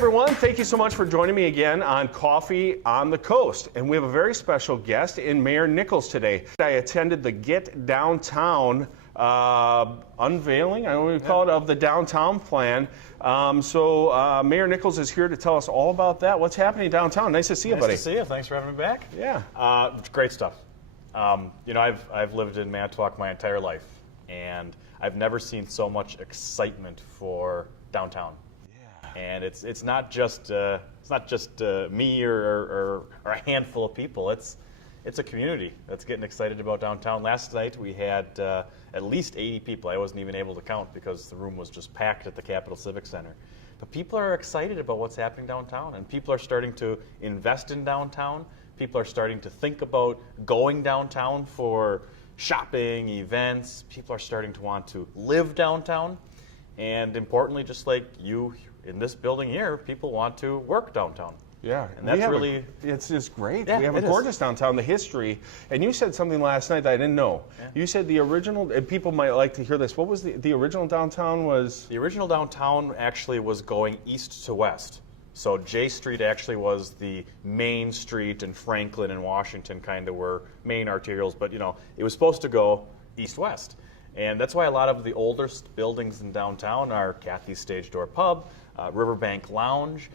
everyone, thank you so much for joining me again on Coffee on the Coast. And we have a very special guest in Mayor Nichols today. I attended the Get Downtown unveiling, I don't know what you call it, of the downtown plan. So Mayor Nichols is here to tell us all about that. What's happening downtown? Nice to see you, buddy. Nice to see you. Thanks for having me back. Yeah. Great stuff. You know, I've lived in Manitowoc my entire life, and I've never seen so much excitement for downtown. And it's not just me or a handful of people. It's a community that's getting excited about downtown. Last night we had at least 80 people. I wasn't even able to count because the room was just packed at the Capitol Civic Center. But people are excited about what's happening downtown, and people are starting to invest in downtown. People are starting to think about going downtown for shopping, events. People are starting to want to live downtown. And importantly, just like you in this building here, people want to work downtown. Yeah, and that's really it's just great. Yeah, we have a gorgeous downtown, the history. And you said something last night that I didn't know. Yeah. You said the original, and people might like to hear this. What was the original downtown was? The original downtown actually was going east to west. So J Street actually was the main street, and Franklin and Washington kind of were main arterials, but you know, it was supposed to go east-west. And that's why a lot of the oldest buildings in downtown are Kathy's Stage Door Pub, Riverbank Lounge,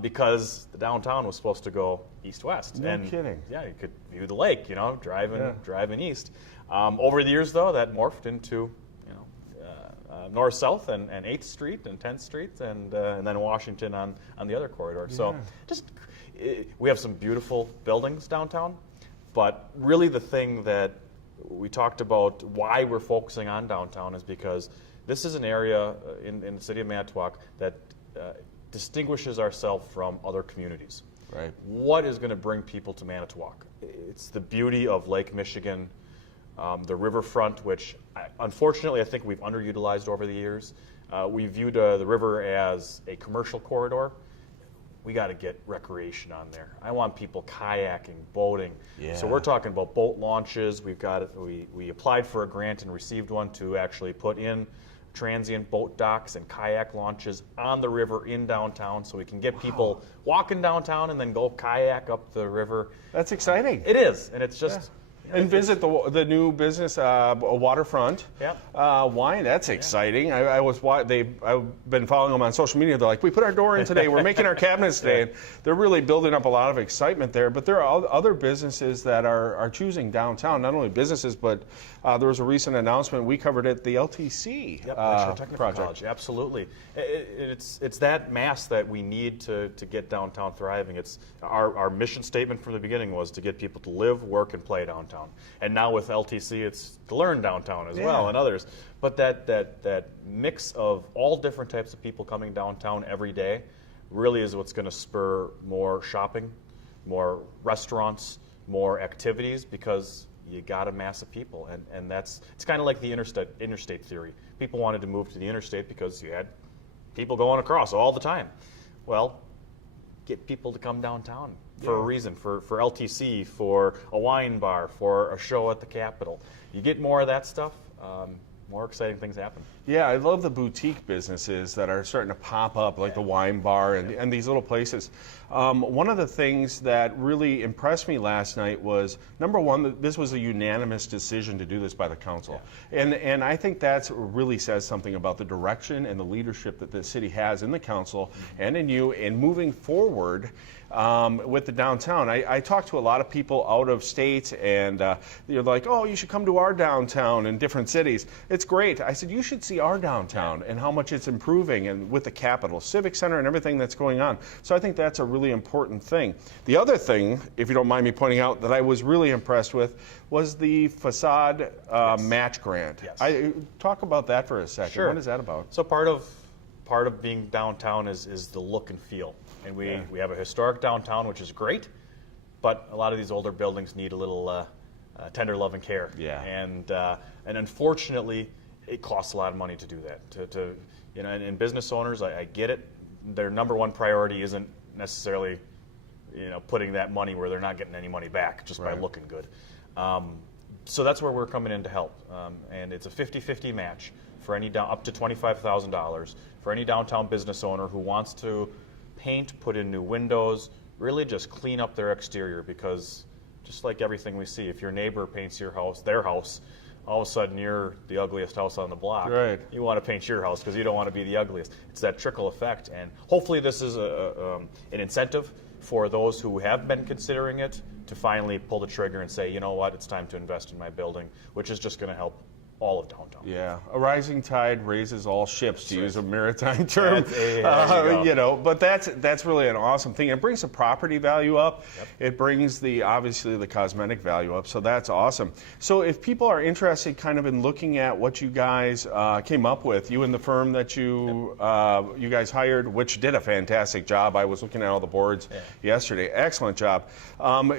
because the downtown was supposed to go east-west. No kidding. Yeah, you could view the lake, you know, driving east. Over the years, though, that morphed into, you know, north-south and 8th Street and 10th Street, and then Washington on the other corridor. Yeah. So we have some beautiful buildings downtown, but really the thing that we talked about why we're focusing on downtown is because this is an area in the city of Manitowoc that distinguishes ourselves from other communities. Right. What is going to bring people to Manitowoc? It's the beauty of Lake Michigan, the riverfront, which unfortunately I think we've underutilized over the years. We viewed the river as a commercial corridor. We got to get recreation on there. I want people kayaking, boating. Yeah. So we're talking about boat launches. We applied for a grant and received one to actually put in transient boat docks and kayak launches on the river in downtown, so we can get people walking downtown and then go kayak up the river. That's exciting. It is, and it's just. Yeah. And visit the new business waterfront wine. That's exciting. I've been following them on social media. They're like, we put our door in today. We're making our cabinets today. And they're really building up a lot of excitement there. But there are other businesses that are choosing downtown. Not only businesses, but there was a recent announcement we covered at the LTC Technical College. Absolutely. It's that mass that we need to get downtown thriving. It's our mission statement from the beginning was to get people to live, work, and play downtown. And now with LTC, it's to learn downtown as well, and others. But that mix of all different types of people coming downtown every day really is what's going to spur more shopping, more restaurants, more activities, because you got a mass of people. And it's kind of like the interstate theory. People wanted to move to the interstate because you had people going across all the time. Well, get people to come downtown for a reason, for LTC, for a wine bar, for a show at the Capitol. You get more of that stuff, more exciting things happen. Yeah, I love the boutique businesses that are starting to pop up, like the wine bar and these little places. One of the things that really impressed me last night was, number one, that this was a unanimous decision to do this by the council. Yeah. And I think that really says something about the direction and the leadership that the city has in the council and in you in moving forward with the downtown. I talked to a lot of people out of state, and they're like, oh, you should come to our downtown in different cities. It's great. I said, you should see our downtown and how much it's improving, and with the Capitol Civic Center and everything that's going on. So I think that's a really important thing. The other thing, if you don't mind me pointing out, that I was really impressed with was the facade match grant. Yes. Talk about that for a second. Sure. What is that about? So part of being downtown is the look and feel. And we have a historic downtown, which is great, but a lot of these older buildings need a little tender love and care. Yeah. And unfortunately, it costs a lot of money to do that. And business owners, I get it. Their number one priority isn't necessarily, putting that money where they're not getting any money back just by looking good. So that's where we're coming in to help. And it's a 50-50 match for any up to $25,000 for any downtown business owner who wants to paint, put in new windows, really just clean up their exterior, because just like everything we see, if your neighbor paints your house, their house, all of a sudden you're the ugliest house on the block. Right. You want to paint your house because you don't want to be the ugliest. It's that trickle effect, and hopefully this is an incentive for those who have been considering it to finally pull the trigger and say, you know what, it's time to invest in my building, which is just going to help all of downtown. Yeah, a rising tide raises all ships, to use a maritime term. But that's really an awesome thing. It brings the property value up. Yep. It brings obviously the cosmetic value up. So that's awesome. So if people are interested, kind of in looking at what you guys came up with, you and the firm that you guys hired, which did a fantastic job. I was looking at all the boards yesterday. Excellent job.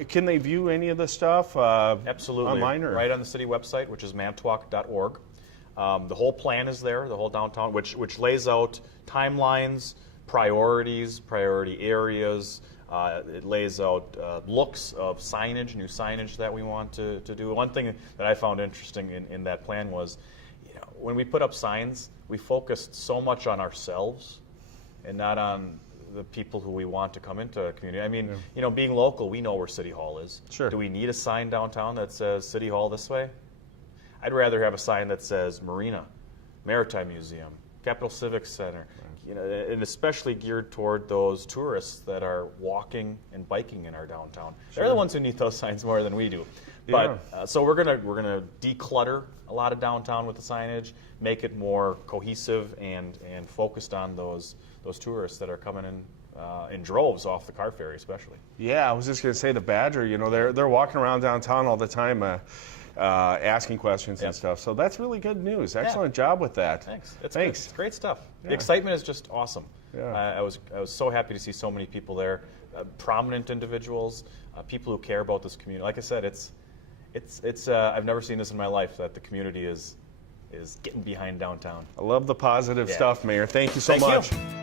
Can they view any of the stuff? Absolutely. Online or? Right on the city website, which is manitowoc.org. The whole plan is there, the whole downtown, which lays out timelines, priorities, priority areas. It lays out looks of signage, new signage that we want to do. One thing that I found interesting in that plan was, when we put up signs, we focused so much on ourselves and not on the people who we want to come into a community. I mean, being local, we know where City Hall is. Sure. Do we need a sign downtown that says City Hall this way? I'd rather have a sign that says Marina, Maritime Museum, Capital Civic Center, and especially geared toward those tourists that are walking and biking in our downtown. Sure. They're the ones who need those signs more than we do. But so we're gonna declutter a lot of downtown with the signage, make it more cohesive and focused on those tourists that are coming in droves off the car ferry, especially. Yeah, I was just gonna say the Badger. They're walking around downtown all the time. Asking questions and stuff. So that's really good news. Excellent job with that. Thanks. Thanks. It's great stuff. Yeah. The excitement is just awesome. Yeah. I was so happy to see so many people there, prominent individuals, people who care about this community. Like I said, it's I've never seen this in my life, that the community is getting behind downtown. I love the positive stuff, Mayor. Thank you so much. You.